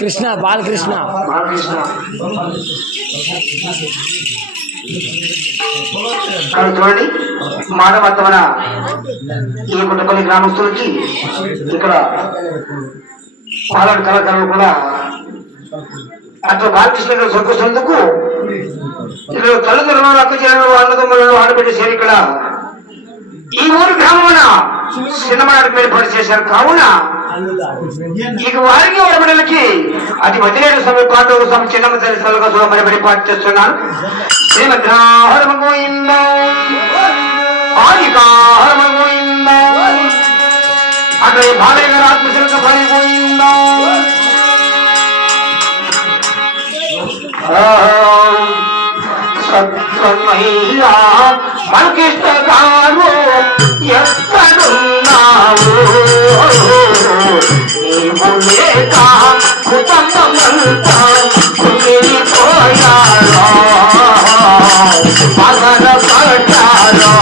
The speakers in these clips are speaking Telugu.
కృష్ణ బాలకృష్ణ చూడండి మానవత్వన ఈ కుటుంబ గ్రామస్తులకి ఇక్కడ పాలన కళాకారులు కూడా అట్లా బాలకృష్ణ గారు సంతోషందుకు ఇక్కడ తల్లిదండ్రులు అక్క చెల్లెలు అన్నదమ్ములను ఆడబెట్టి చేరి ఇక్కడ ఈ ఊరు గ్రామమున సినిమా ఏర్పాటు చేశారు. కావున ఇక వారికి వరబడిలకి అది వదిలేడు స్వామి పాండవ స్వామి చిన్నమ్మ తల్లి సలుగా మరి పాటు చేస్తున్నాను. శ్రీమద్రాహరమగోయిందా ఆదికాహరమగోయిందా అక్కడ బాలయ్య గారు ఆత్మశిరక పడిపోయిందా సత్యమయ్యా మనకిష్ట గారు ఎక్కడున్నావు నీవు లేక కుటుంబమంతా కుమిలిపోయారో మగన పడ్డారో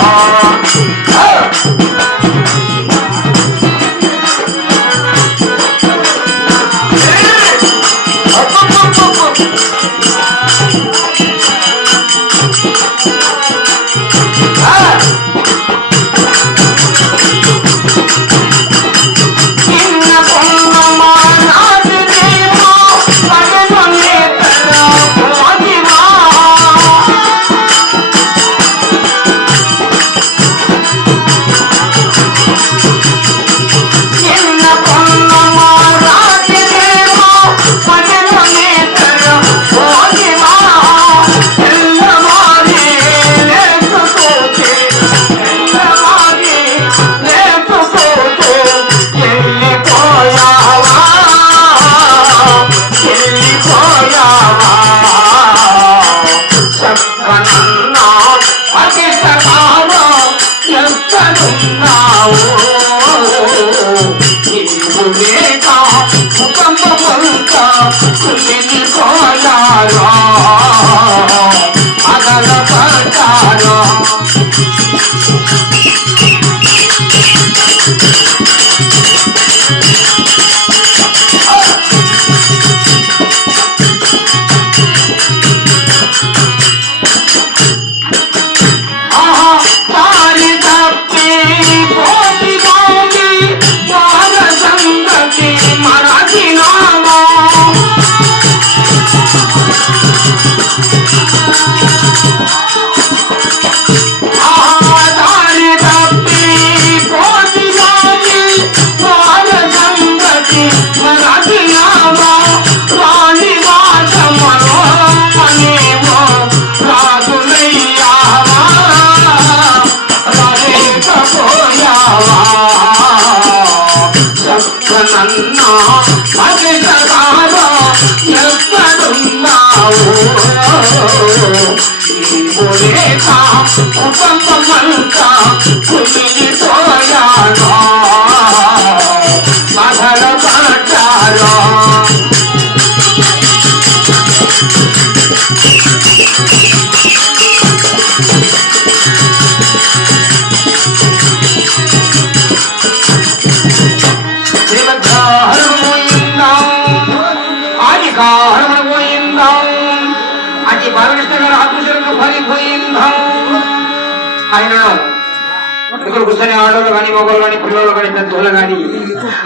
ఇక్కడ కూర్చొని ఆడవాళ్ళు కానీ మగవాళ్ళు కానీ పిల్లలు కానీ పెద్దవాళ్ళు కానీ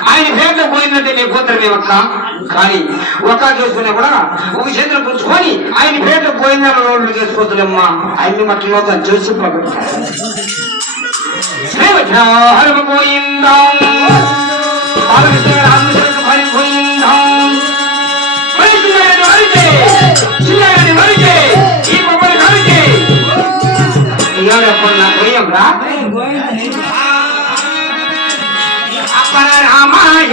ఆయన పేరులో పోయిందంటే నీ కూతురు మేము అక్క కానీ ఒక్క చేసుకున్నా కూడా ఒక చేతులు పుచ్చుకొని ఆయన పేరులో పోయిందని రోడ్లు చేసుకోవచ్చులేమ్మా ఆయన్ని మట్టిలో చూసి పోయిందా పోయిందా రామాయ